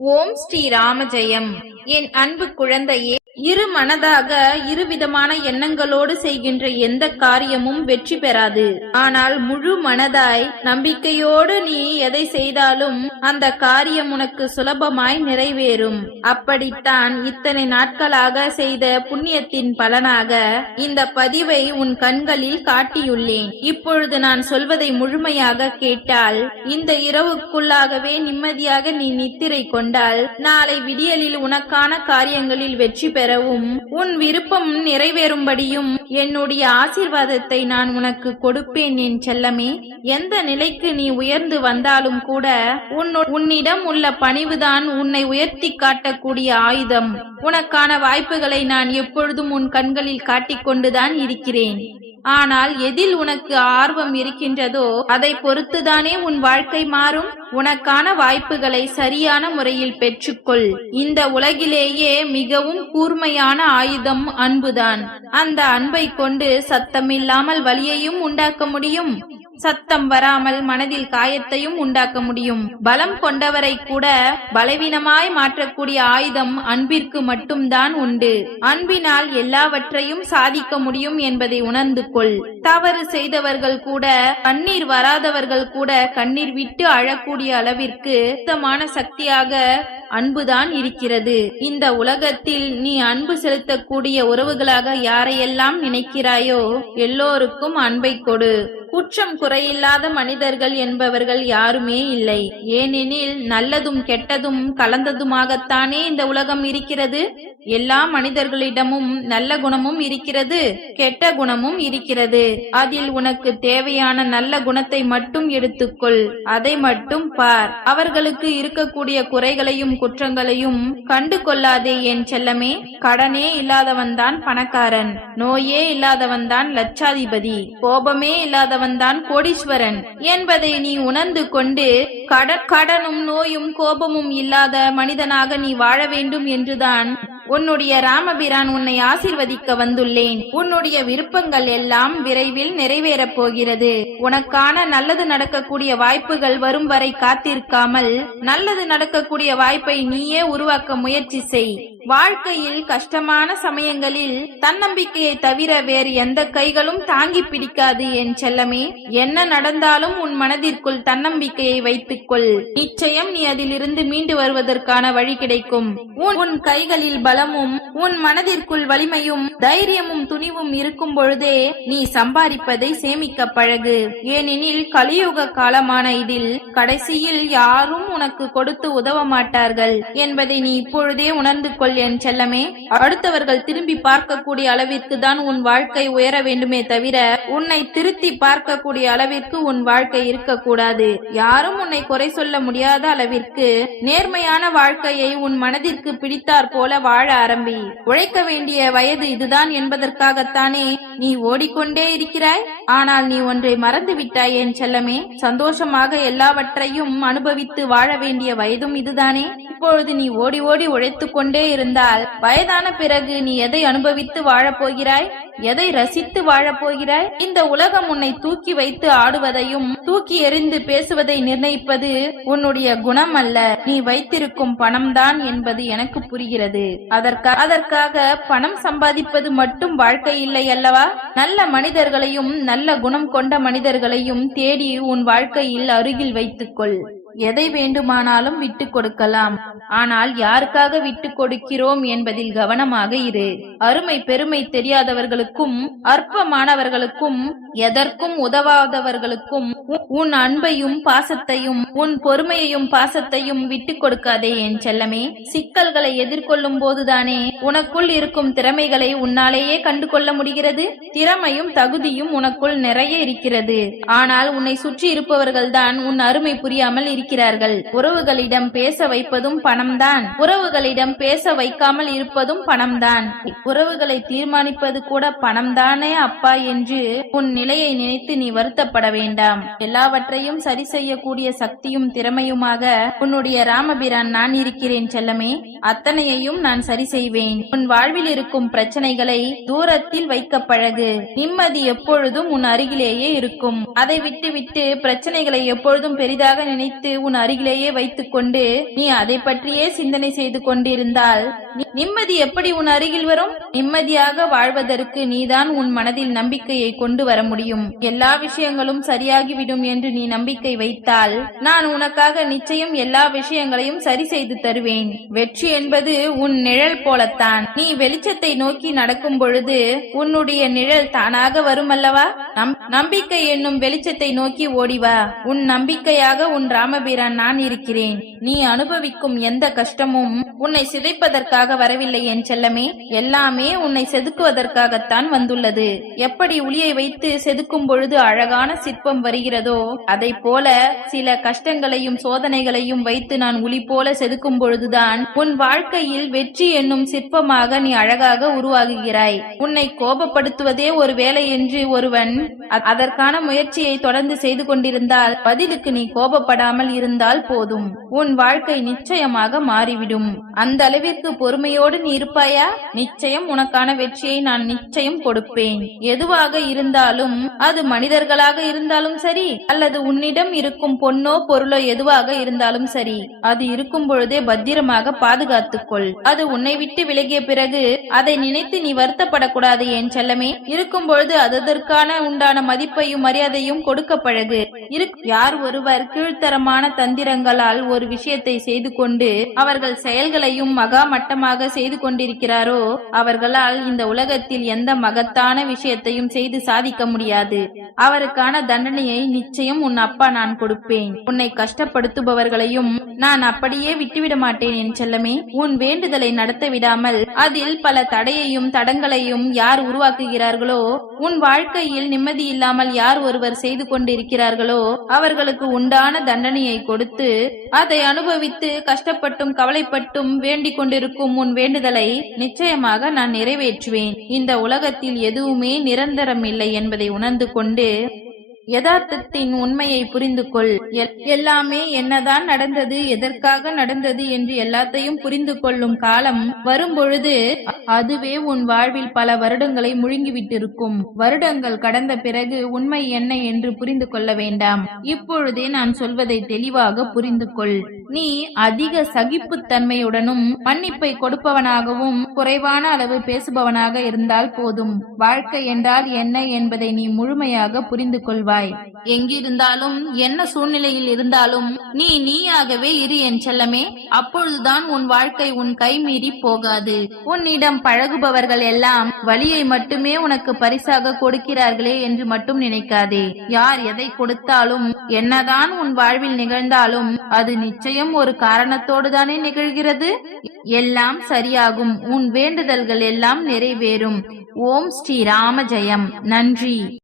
ஓம் ஸ்ரீ ராமஜெயம் என் அன்பு குழந்தையே இரு மனதாக இருவிதமான எண்ணங்களோடு செய்கின்ற எந்த காரியமும் வெற்றி பெறாது. ஆனால் முழு மனதாய் நம்பிக்கையோடு நீ எதை செய்தாலும் அந்த காரியம் உனக்கு சுலபமாய் நிறைவேறும். அப்படித்தான் இத்தனை நாட்களாக செய்த புண்ணியத்தின் பலனாக இந்த பதிவை உன் கண்களில் காட்டியுள்ளேன். இப்பொழுது நான் சொல்வதை முழுமையாக கேட்டால் இந்த இரவுக்குள்ளாகவே நிம்மதியாக நீ நித்திரை கொண்டால் நாளை விடியலில் உனக்கான காரியங்களில் வெற்றி பெற பெறவும் உன் விருப்பம் நிறைவேறும்படியும் என்னுடைய ஆசீர்வாதத்தை நான் உனக்கு கொடுப்பேன் என் செல்லமே. எந்த நிலைக்கு நீ உயர்ந்து வந்தாலும் கூட உன்னிடம் உள்ள பணிவுதான் உன்னை உயர்த்தி காட்டக்கூடிய ஆயுதம். உனக்கான வாய்ப்புகளை நான் எப்பொழுதும் உன் கண்களில் காட்டிக்கொண்டுதான் இருக்கிறேன். ஆனால் எதில் உனக்கு ஆர்வம் இருக்கின்றதோ அதை பொறுத்துதானே உன் வாழ்க்கை மாறும்? உனக்கான வாய்ப்புகளை சரியான முறையில் பெற்றுக்கொள். இந்த உலகிலேயே மிகவும் கூர்மையான ஆயுதம் அன்புதான். அந்த அன்பை கொண்டு சத்தமில்லாமல் வழியையும் உண்டாக்க முடியும்? சத்தம் வராமல் மனதில் காயத்தையும் உண்டாக்க முடியும். பலம் கொண்டவரை கூட பலவீனமாய் மாற்றக்கூடிய ஆயுதம் அன்பிற்கு மட்டும்தான் உண்டு. அன்பினால் எல்லாவற்றையும் சாதிக்க முடியும் என்பதை உணர்ந்து கொள். தவறு செய்தவர்கள் கூட கண்ணீர் வராதவர்கள் கூட கண்ணீர் விட்டு அழக்கூடிய அளவிற்கு சுத்தமான சக்தியாக அன்புதான் இருக்கிறது. இந்த உலகத்தில் நீ அன்பு செலுத்தக்கூடிய உறவுகளாக யாரையெல்லாம் நினைக்கிறாயோ எல்லோருக்கும் அன்பை கொடு. குற்றம் குறையில்லாத மனிதர்கள் என்பவர்கள் யாருமே இல்லை. ஏனெனில் நல்லதும் கெட்டதும் கலந்ததுமாகத்தானே இந்த உலகம் இருக்கிறது? எல்லா மனிதர்களிடமும் நல்ல குணமும் இருக்கிறது கெட்ட குணமும் இருக்கிறது. அதில் உனக்கு தேவையான நல்ல குணத்தை மட்டும் எடுத்துக்கொள். அதை மட்டும் பார். அவர்களுக்கு இருக்கக்கூடிய குறைகளையும் குற்றங்களையும் கண்டு கொள்ளாதே என் செல்லமே கடனே இல்லாதவன்தான் பணக்காரன் நோயே இல்லாதவன்தான் லட்சாதிபதி கோபமே இல்லாதவன்தான் கோடீஸ்வரன் என்பதை நீ உணர்ந்து கொண்டு கடன் கடனும் நோயும் கோபமும் இல்லாத மனிதனாக நீ வாழ வேண்டும் என்றுதான் உன்னுடைய ராமபிரான் உன்னை ஆசிர்வதிக்க வந்துள்ளேன். உன்னுடைய விருப்பங்கள் எல்லாம் விரைவில் நிறைவேறப் போகிறது. உனக்கான நல்லது நடக்கக்கூடிய வாய்ப்புகள் வரும் வரை காத்திருக்காமல் நல்லது நடக்கக்கூடிய வாய்ப்பை நீயே உருவாக்க முயற்சி செய். வாழ்க்கையில் கஷ்டமான சமயங்களில் தன்னம்பிக்கையை தவிர வேறு எந்த கைகளும் தாங்கி பிடிக்காது என் செல்லமே. என்ன நடந்தாலும் உன் மனதிற்குள் தன்னம்பிக்கையை வைத்துக்கொள். நிச்சயம் நீ அதிலிருந்து மீண்டு வருவதற்கான வழி கிடைக்கும். உன் உன் கைகளில் பலமும் உன் மனதிற்குள் வலிமையும் தைரியமும் துணிவும் இருக்கும் பொழுதே நீ சம்பாதிப்பதை சேமிக்க பழகு. ஏனெனில் கலியுக காலமான இதில் கடைசியில் யாரும் உனக்கு கொடுத்து உதவ மாட்டார்கள் என்பதை நீ இப்பொழுதே உணர்ந்து கொள். என் செல்லமே அடுத்தவர்கள் திரும்பி பார்க்கக்கூடிய அளவிற்கு தான் உன் வாழ்க்கை உயர வேண்டுமே தவிர உன்னை திருத்தி பார்க்கக்கூடிய அளவிற்கு உன் வாழ்க்கை இருக்கக்கூடாது. யாரும் உன்னை குறை சொல்ல முடியாத அளவிற்கு நேர்மையான வாழ்க்கையை உன் மனதிற்கு பிடித்தாற் போல வாழ ஆரம்பி. உழைக்க வேண்டிய வயது இதுதான் என்பதற்காகத்தானே நீ ஓடிக்கொண்டே இருக்கிறாய். ஆனால் நீ ஒன்றை மறந்து விட்டாய் என் செல்லமே. சந்தோஷமாக எல்லாவற்றையும் அனுபவித்து வாழ வேண்டிய வயதும் இதுதானே. இப்பொழுது நீ ஓடி ஓடி உழைத்து கொண்டே இருந்தால் வயதான பிறகு நீ எதை அனுபவித்து வாழப் போகிறாய் எதை ரசித்து வாழப் போகிறாய் இந்த உலகம் உன்னை தூக்கி வைத்து ஆடுவதையும் தூக்கி எறிந்து பேசுவதை நிர்ணயிப்பது உன்னுடைய குணம் அல்ல நீ வைத்திருக்கும் பணம்தான் என்பது எனக்கு புரிகிறது. அதற்கா அதற்காக பணம் சம்பாதிப்பது மட்டும் வாழ்க்கை இல்லை அல்லவா? நல்ல மனிதர்களையும் நல்ல குணம் கொண்ட மனிதர்களையும் தேடி உன் வாழ்க்கையில் அருகில் வைத்துக்கொள். எதை வேண்டுமானாலும் விட்டு கொடுக்கலாம். ஆனால் யாருக்காக விட்டு கொடுக்கிறோம் என்பதில் கவனமாக இரு. அருமை பெருமை தெரியாதவர்களுக்கும் அற்பமானவர்களுக்கும் எதற்கும் உதவாதவர்களுக்கும் உ- உன் அன்பையும் பாசத்தையும் உன் பொறுமையையும் பாசத்தையும் விட்டு கொடுக்காதே என் செல்லமே. சிக்கல்களை எதிர்கொள்ளும் போதுதானே உனக்குள் இருக்கும் திறமைகளை உன்னாலேயே கண்டு கொள்ள முடிகிறது? திறமையும் தகுதியும் உனக்குள் நிறைய இருக்கிறது. ஆனால் உன்னை சுற்றி இருப்பவர்கள்தான் உன் அருமை புரியாமல் இருக்கிறார்கள். உறவுகளிடம் பேச வைப்பதும் பணம்தான். உறவுகளிடம் பேச வைக்காமல் இருப்பதும் பணம்தான். உறவுகளை தீர்மானிப்பது கூட பணம்தானே அப்பா என்று உன் நிலையை நினைத்து நீ வருத்தப்பட வேண்டாம். எல்லாவற்றையும் சரி செய்யக்கூடிய சக்தியும் திறமையுமாக உன்னுடைய ராமபிரான் நான் இருக்கிறேன் செல்லமே. அத்தனையையும் நான் சரி செய்வேன். உன் வாழ்வில் இருக்கும் பிரச்சனைகளை தூரத்தில் வைக்க பழகு. நிம்மதி எப்பொழுதும் உன் அருகிலேயே இருக்கும். அதை விட்டுவிட்டு பிரச்சனைகளை எப்பொழுதும் பெரிதாக நினைத்து உன் அருகிலேயே வைத்துக்கொண்டு நீ அதை பற்றியே சிந்தனை செய்து கொண்டிருந்தால் நிம்மதி எப்படி உன் அருகில் வரும்? நிம்மதியாக வாழ்வதற்கு நீதான் உன் மனதில் நம்பிக்கையை கொண்டு வர முடியும். எல்லா விஷயங்களும் சரியாகிவிடும் என்று நீ நம்பிக்கை வைத்தால் நான் உனக்காக நிச்சயம் எல்லா விஷயங்களையும் சரி செய்து தருவேன். வெற்றி என்பது உன் நிழல் போலத்தான். நீ வெளிச்சத்தை நோக்கி நடக்கும் பொழுது உன்னுடைய நிழல் தானாக வரும் அல்லவா நம்- நம்பிக்கை என்னும் வெளிச்சத்தை நோக்கி ஓடிவா உன் நம்பிக்கையாக உன் ராமபீரான் நான் இருக்கிறேன். நீ அனுபவிக்கும் எந்த கஷ்டமும் உன்னை சிதைப்பதற்காக வரவில்லை என் செல்லமே. எல்லாம் எல்லாமே உன்னை செதுக்குவதற்காகத்தான் வந்துள்ளது. எப்படி உளியை வைத்து செதுக்கும் பொழுது அழகான சிற்பம் வருகிறதோ அதை போல சில கஷ்டங்களையும் சோதனைகளையும் வைத்து நான் உளி போல செதுக்கும் பொழுதுதான் உன் வாழ்க்கையில் வெற்றி என்னும் சிற்பமாக நீ அழகாக உருவாகுகிறாய். உன்னை கோபப்படுத்துவதே ஒரு வேலை என்று ஒருவன் அதற்கான முயற்சியை தொடர்ந்து செய்து கொண்டிருந்தால் பதிலுக்கு நீ கோபப்படாமல் இருந்தால் போதும். உன் வாழ்க்கை நிச்சயமாக மாறிவிடும். அந்த அளவிற்கு பொறுமையோடு நீ இருப்பாயா? நிச்சயம் நிச்சயம் உனக்கான வெற்றியை நான் நிச்சயம் கொடுப்பேன். எதுவாக இருந்தாலும் அது மனிதர்களாக இருந்தாலும் சரி அல்லது உன்னிடம் இருக்கும் பொன்னோ பொருளோ எதுவாக இருந்தாலும் சரி அது இருக்கும் பொழுதே பத்திரமாக பாதுகாத்துக்கொள். அது உன்னை விட்டு விலகிய பிறகு அதை நினைத்து நீ வருத்தப்படக்கூடாது என் செல்லமே? இருக்கும் பொழுது அதற்கான உண்டான மதிப்பையும் மரியாதையும் கொடுக்க பழகு. யார் ஒருவர் கீழ்த்தரமான தந்திரங்களால் ஒரு விஷயத்தை செய்து கொண்டு அவர்கள் செயல்களையும் மகா மட்டமாக செய்து கொண்டிருக்கிறாரோ அவர்களால் இந்த உலகத்தில் எந்த மகத்தான விஷயத்தையும் செய்து சாதிக்க முடியாது. அவருக்கான தண்டனையை நிச்சயம் உன் அப்பா நான் கொடுப்பேன். உன்னை கஷ்டப்படுத்துபவர்களையும் நான் அப்படியே விட்டுவிட மாட்டேன் என் செல்லமே. உன் வேண்டுதலை நடத்த விடாமல் அதில் பல தடையையும் தடங்களையும் யார் உருவாக்குகிறார்களோ உன் வாழ்க்கையில் நிம்மதி இல்லாமல் யார் ஒருவர் செய்து கொண்டிருக்கிறார்களோ அவர்களுக்கு உண்டான தண்டனையை கொடுத்து அதை அனுபவித்து கஷ்டப்பட்டும் கவலைப்பட்டும் வேண்டிக் கொண்டிருக்கும் உன் வேண்டுதலை நிச்சயமாக நான் நிறைவேற்றுவேன். இந்த உலகத்தில் எதுவுமே நிரந்தரம் இல்லை என்பதை உணர்ந்து கொண்டு யதார்த்தத்தின் உண்மையை புரிந்து கொள் எல்- எல்லாமே என்னதான் நடந்தது எதற்காக நடந்தது என்று எல்லாத்தையும் புரிந்து கொள்ளும் காலம் வரும்பொழுது அதுவே உன் வாழ்வில் பல வருடங்களை முழுங்கிவிட்டிருக்கும். வருடங்கள் கடந்த பிறகு உண்மை என்ன என்று புரிந்து கொள்ள வேண்டாம். இப்பொழுதே நான் சொல்வதை தெளிவாக புரிந்து கொள் நீ அதிக சகிப்புத்தன்மையுடனும் மன்னிப்பை கொடுப்பவனாகவும் குறைவான அளவு பேசுபவனாக இருந்தால் போதும். வாழ்க்கை என்றால் என்ன என்பதை நீ முழுமையாக புரிந்து கொள்வாய் எங்கிருந்தாலும் என்ன சூழ்நிலையில் இருந்தாலும் நீ நீயாகவே இரு என் செல்லமே. அப்பொழுதுதான் உன் வாழ்க்கை உன் கை மீறி போகாது. உன்னிடம் பழகுபவர்கள் எல்லாம் வழியை மட்டுமே உனக்கு பரிசாக கொடுக்கிறார்களே என்று மட்டும் நினைக்காதே. யார் எதை கொடுத்தாலும் என்னதான் உன் வாழ்வில் நிகழ்ந்தாலும் அது நிச்சயம் ஒரு காரணத்தோடு தானே நிகழ்கிறது? எல்லாம் சரியாகும். உன் வேண்டுதல்கள் எல்லாம் நிறைவேறும். ஓம் ஸ்ரீ ராம ஜெயம் நன்றி.